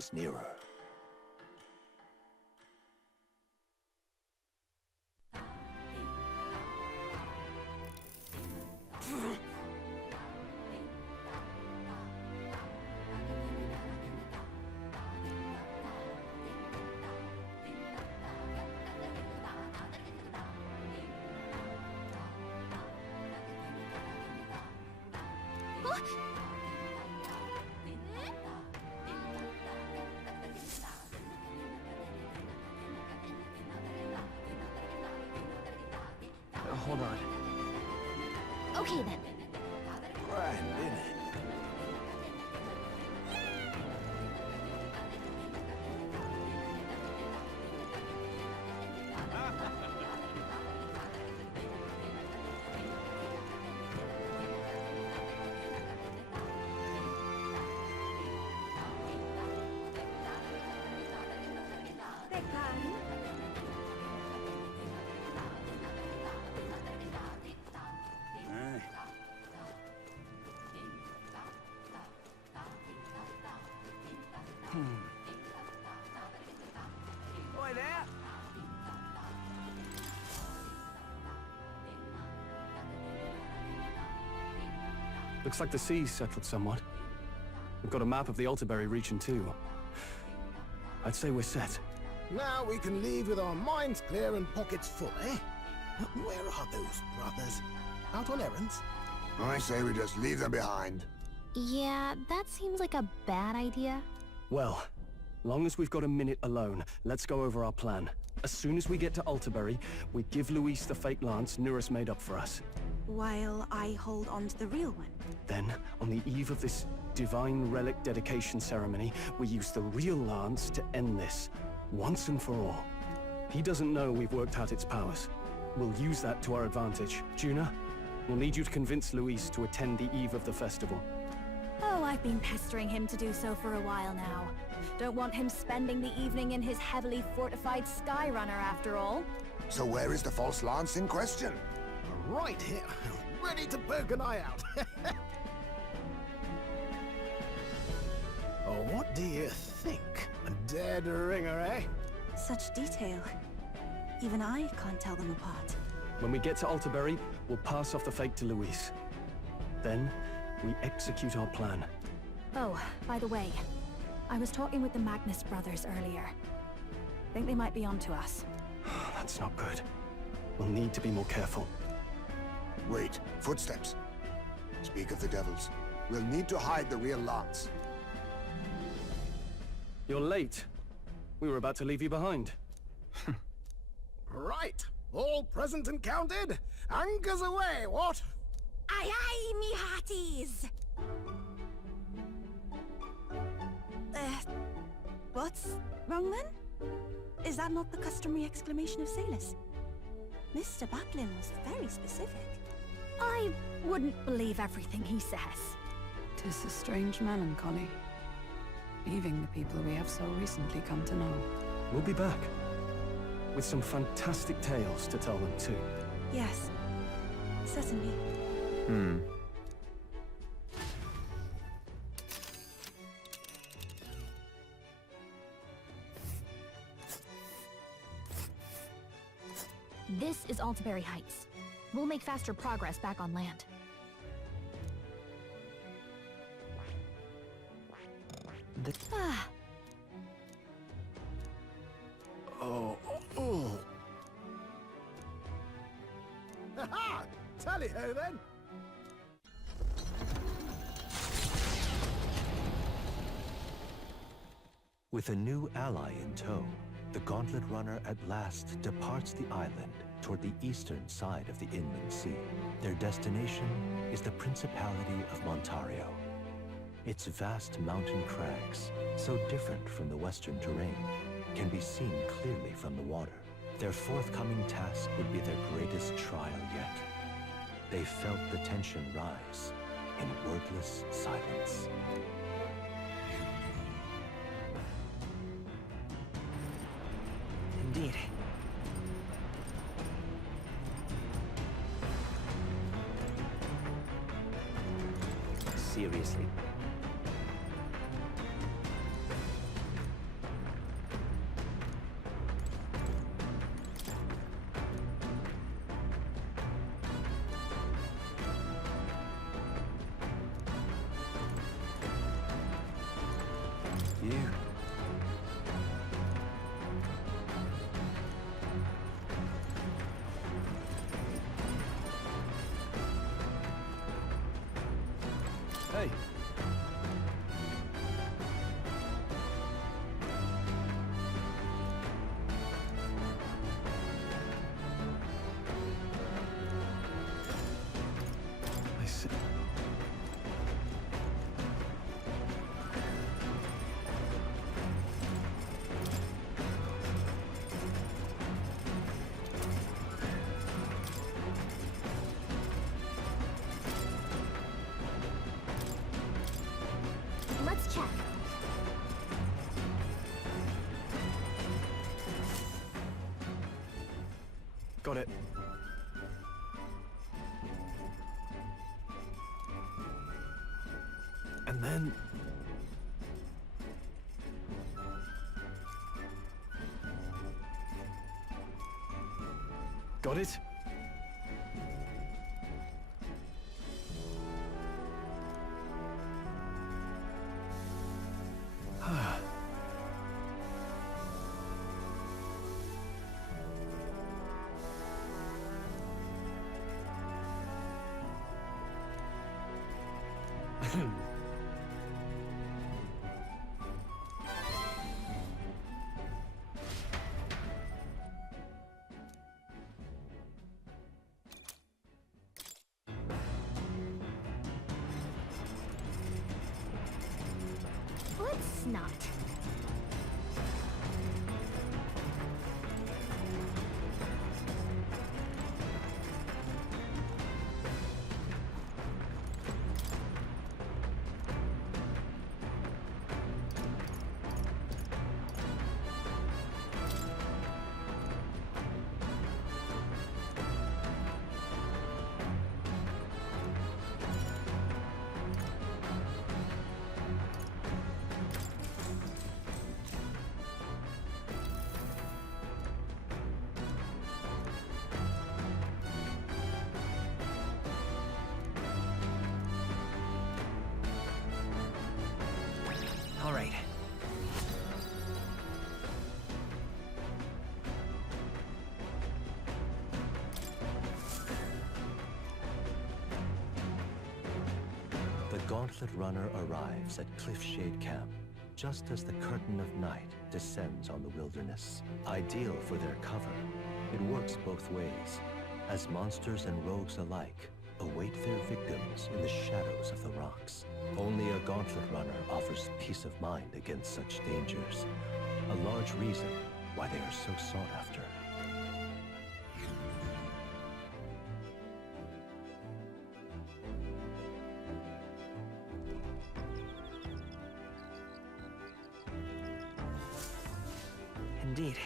draws nearer. Hold on. Okay then. Grand, innit? Oi there! Looks like the sea's settled somewhat. We've got a map of the Altabury region too. I'd say we're set. Now we can leave with our minds clear and pockets full, eh? Where are those brothers? Out on errands? I say we just leave them behind. Yeah, that seems like a bad idea. Well, long as we've got a minute alone, let's go over our plan. As soon as we get to Altabury, we give Luis the fake lance Nurus made up for us. While I hold on to the real one. Then, on the eve of this divine relic dedication ceremony, we use the real lance to end this, once and for all. He doesn't know we've worked out its powers. We'll use that to our advantage. Juna, we'll need you to convince Luis to attend the eve of the festival. Oh, I've been pestering him to do so for a while now. Don't want him spending the evening in his heavily fortified Skyrunner after all. So where is the false lance in question? Right here, ready to poke an eye out. Oh, what do you think? A dead ringer, eh? Such detail. Even I can't tell them apart. When we get to Altabury, we'll pass off the fake to Luis. Then, we execute our plan. Oh, by the way, I was talking with the Magnus brothers earlier. Think they might be onto us. That's not good. We'll need to be more careful. Wait, footsteps. Speak of the devils. We'll need to hide the real lance. You're late. We were about to leave you behind. Right, all present and counted? Anchors away, what? Aye aye, me hearties! What's wrong then? Is that not the customary exclamation of sailors? Mr. Buckland was very specific. I wouldn't believe everything he says. 'Tis a strange melancholy, leaving the people we have so recently come to know. We'll be back. With some fantastic tales to tell them too. Yes, certainly. This is Altabury Heights. We'll make faster progress back on land. Oh. Ha-ha! Tally-ho then! With a new ally in tow, the Gauntlet Runner at last departs the island toward the eastern side of the inland sea. Their destination is the Principality of Montario. Its vast mountain crags, so different from the western terrain, can be seen clearly from the water. Their forthcoming task would be their greatest trial yet. They felt the tension rise in wordless silence. Indeed. Seriously. you. Hey. I see. Let's check. Got it. And then... Got it? Let's not. All right. The Gauntlet Runner arrives at Cliffshade Camp, just as the curtain of night descends on the wilderness. Ideal for their cover, it works both ways, as monsters and rogues alike await their victims in the shadows of the rocks. Only a Gauntlet Runner offers peace of mind against such dangers, a large reason why they are so sought after. Indeed.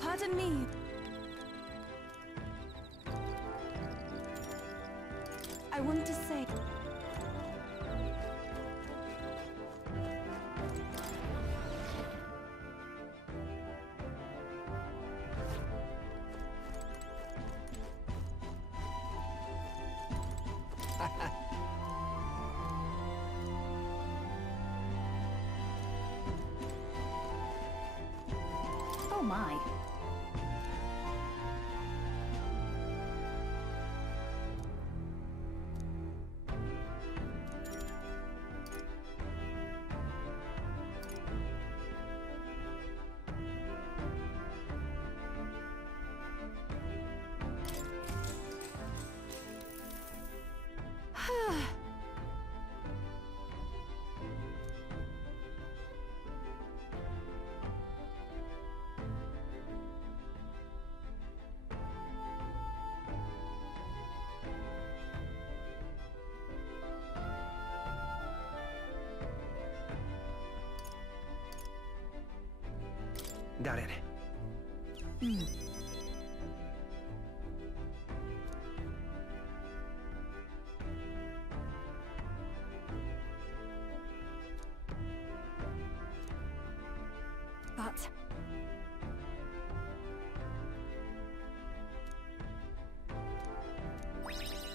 Pardon me. I want to say... Oh my. Got it. But...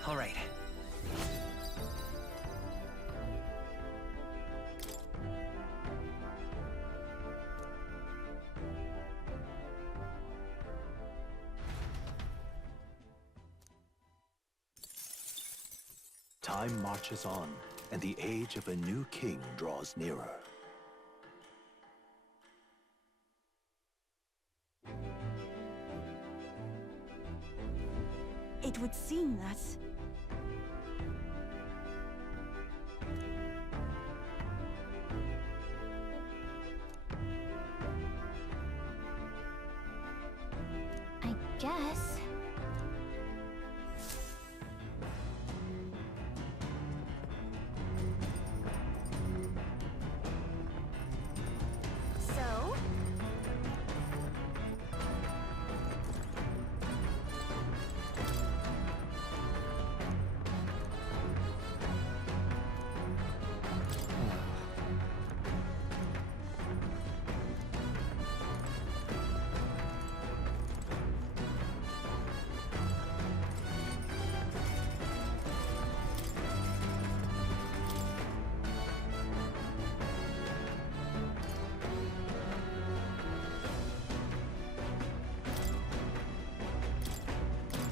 All right. Time marches on, and the age of a new king draws nearer. It would seem that... I guess. So?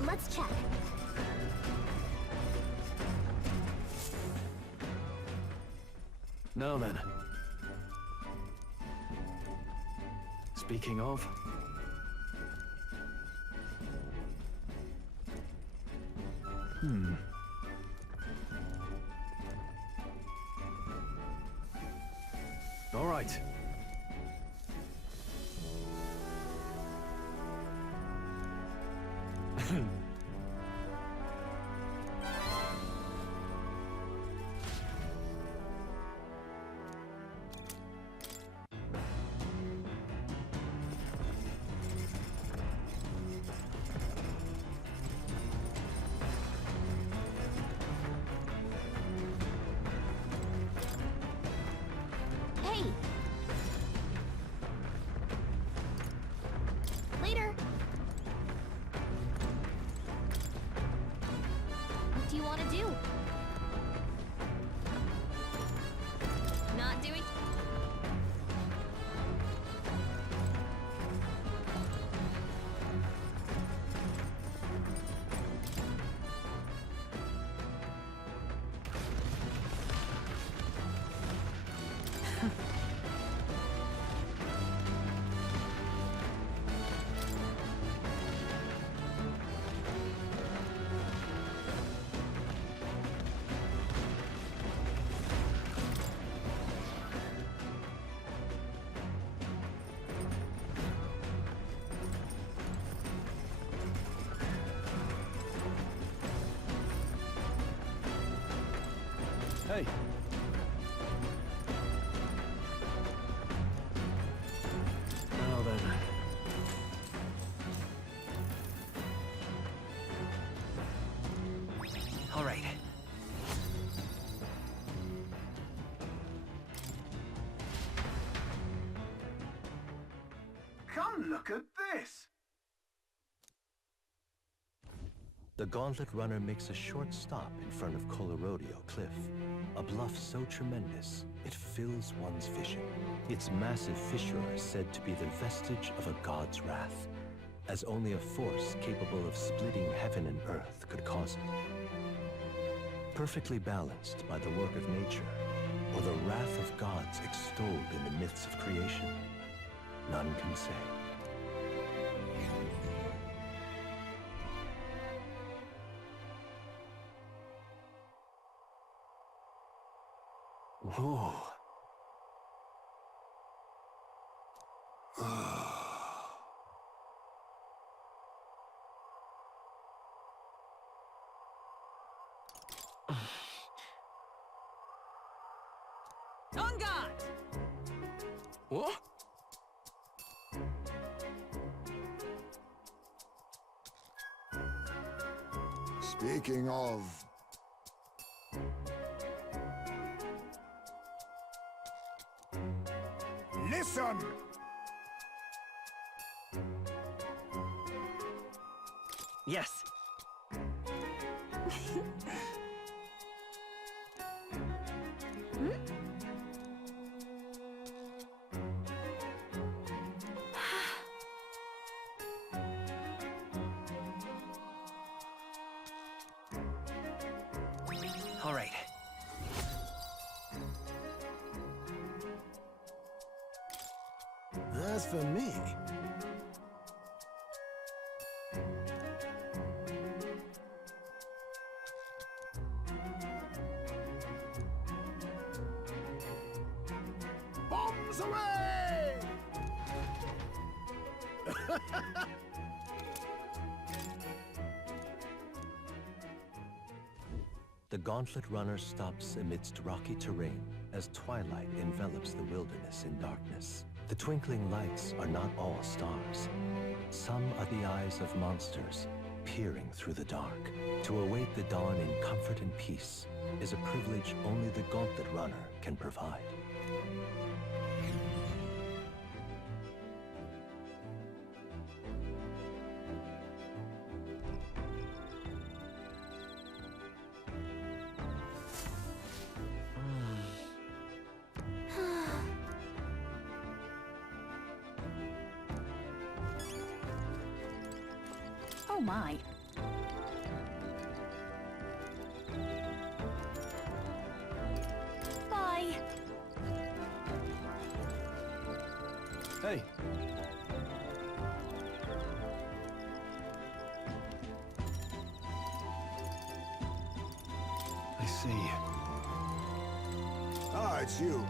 Let's check. Now then. Speaking of... All right. Hey! Later! What do you want to do? Not doing... Hey. Now then. All right. Come look at this! The Gauntlet Runner makes a short stop in front of Colorodeo Cliff, a bluff so tremendous it fills one's vision. Its massive fissure is said to be the vestige of a god's wrath, as only a force capable of splitting heaven and earth could cause it. Perfectly balanced by the work of nature, or the wrath of gods extolled in the myths of creation, none can say. Whoa. On guard! What? Speaking of... Listen! Yes. All right. As for me... Bombs away! The Gauntlet Runner stops amidst rocky terrain as twilight envelops the wilderness in darkness. The twinkling lights are not all stars. Some are the eyes of monsters peering through the dark. To await the dawn in comfort and peace is a privilege only the Gauntlet Runner can provide. Oh my. Bye. Hey. I see. Ah, it's you.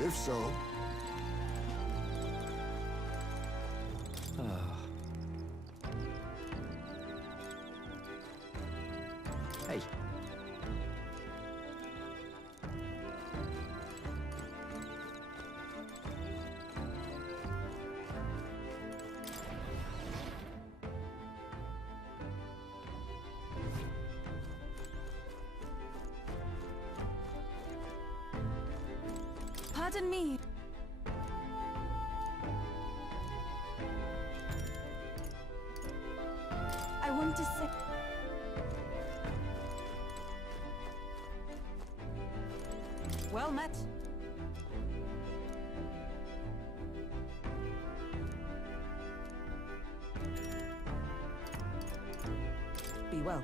If so, Hey. Pardon me. I want to say... Well met. Be well.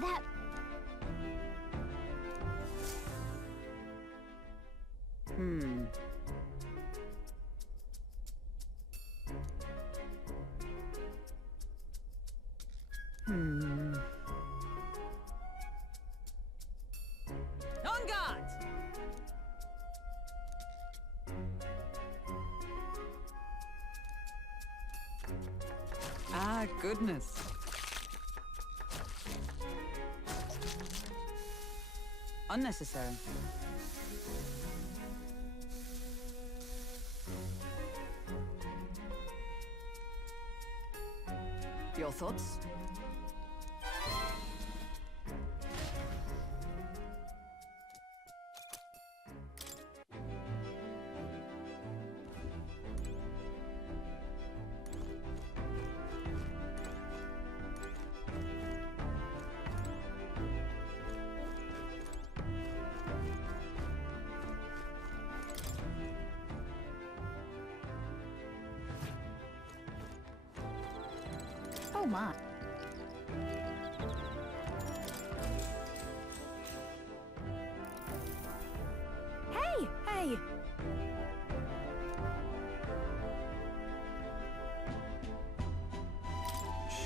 That... On guard! Ah, goodness. Unnecessary. Your thoughts? Oh my. Hey! Hey!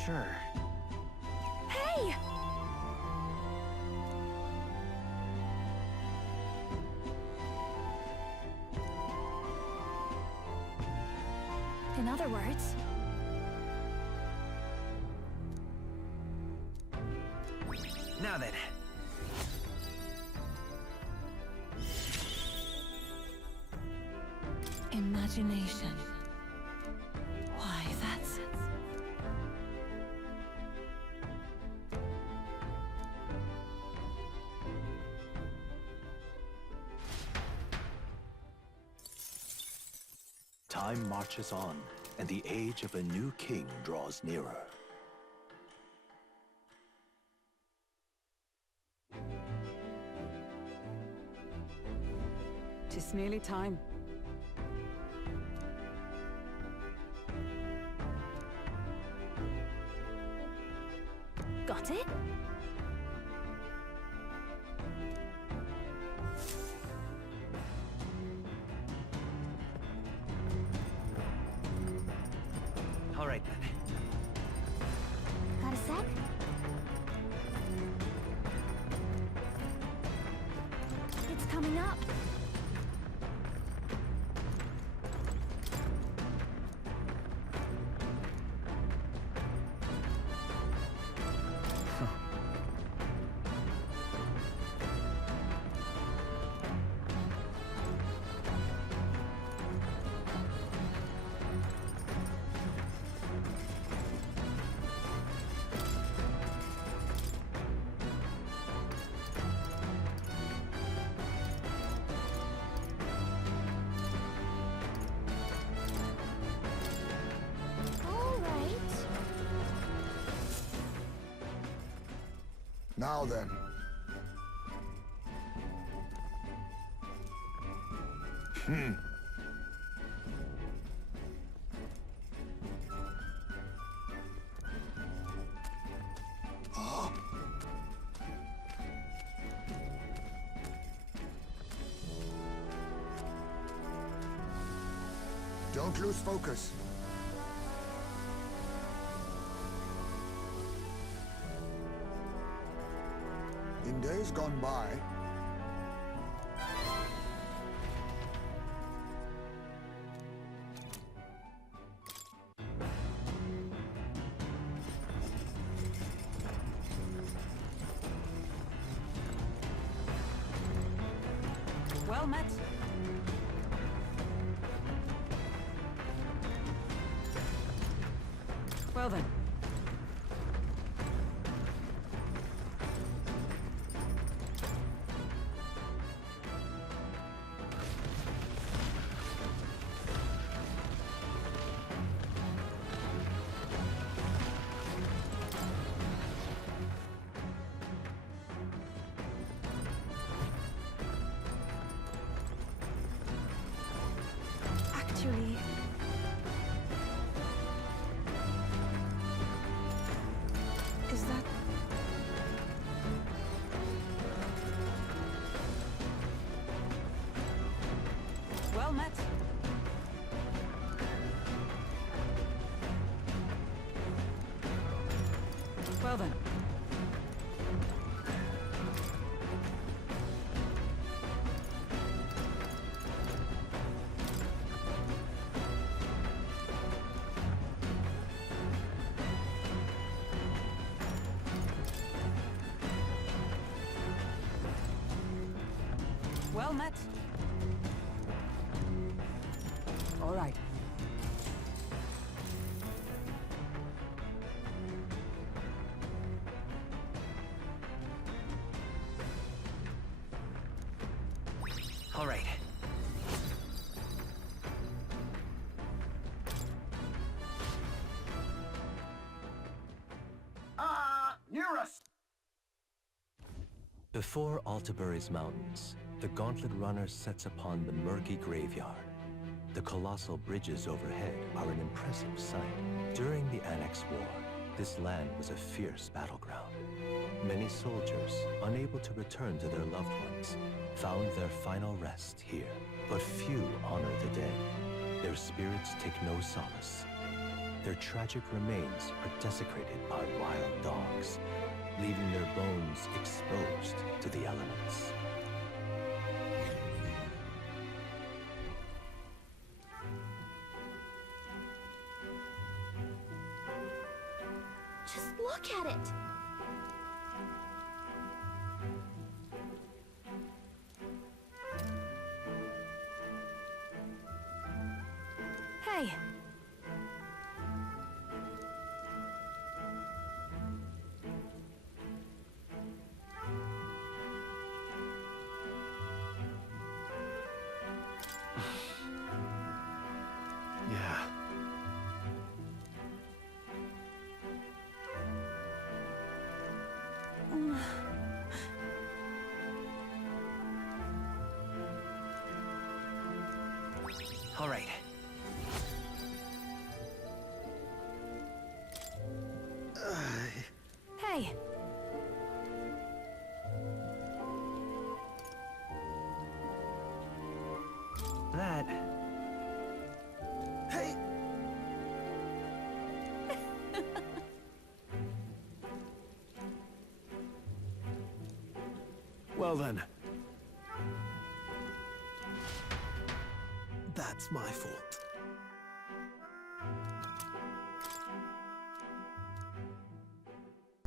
Sure. Hey! In other words... Now then. Imagination. Why, that's... Time marches on, and the age of a new king draws nearer. 'Tis nearly time. Got it? All right then. Got a sec? It's coming up. Now then. Don't lose focus. In days gone by, Well met. Well then. Actually, is that... Well met. Well then. Well met. All right. All right. Near us! Before Altabury's mountains, the Gauntlet Runner sets upon the murky graveyard. The colossal bridges overhead are an impressive sight. During the Annex War, this land was a fierce battleground. Many soldiers, unable to return to their loved ones, found their final rest here. But few honor the dead. Their spirits take no solace. Their tragic remains are desecrated by wild dogs, leaving their bones exposed to the elements. Just look at it! Hey! Yeah. All right. Hey, That... Hey! Well then, That's my fault.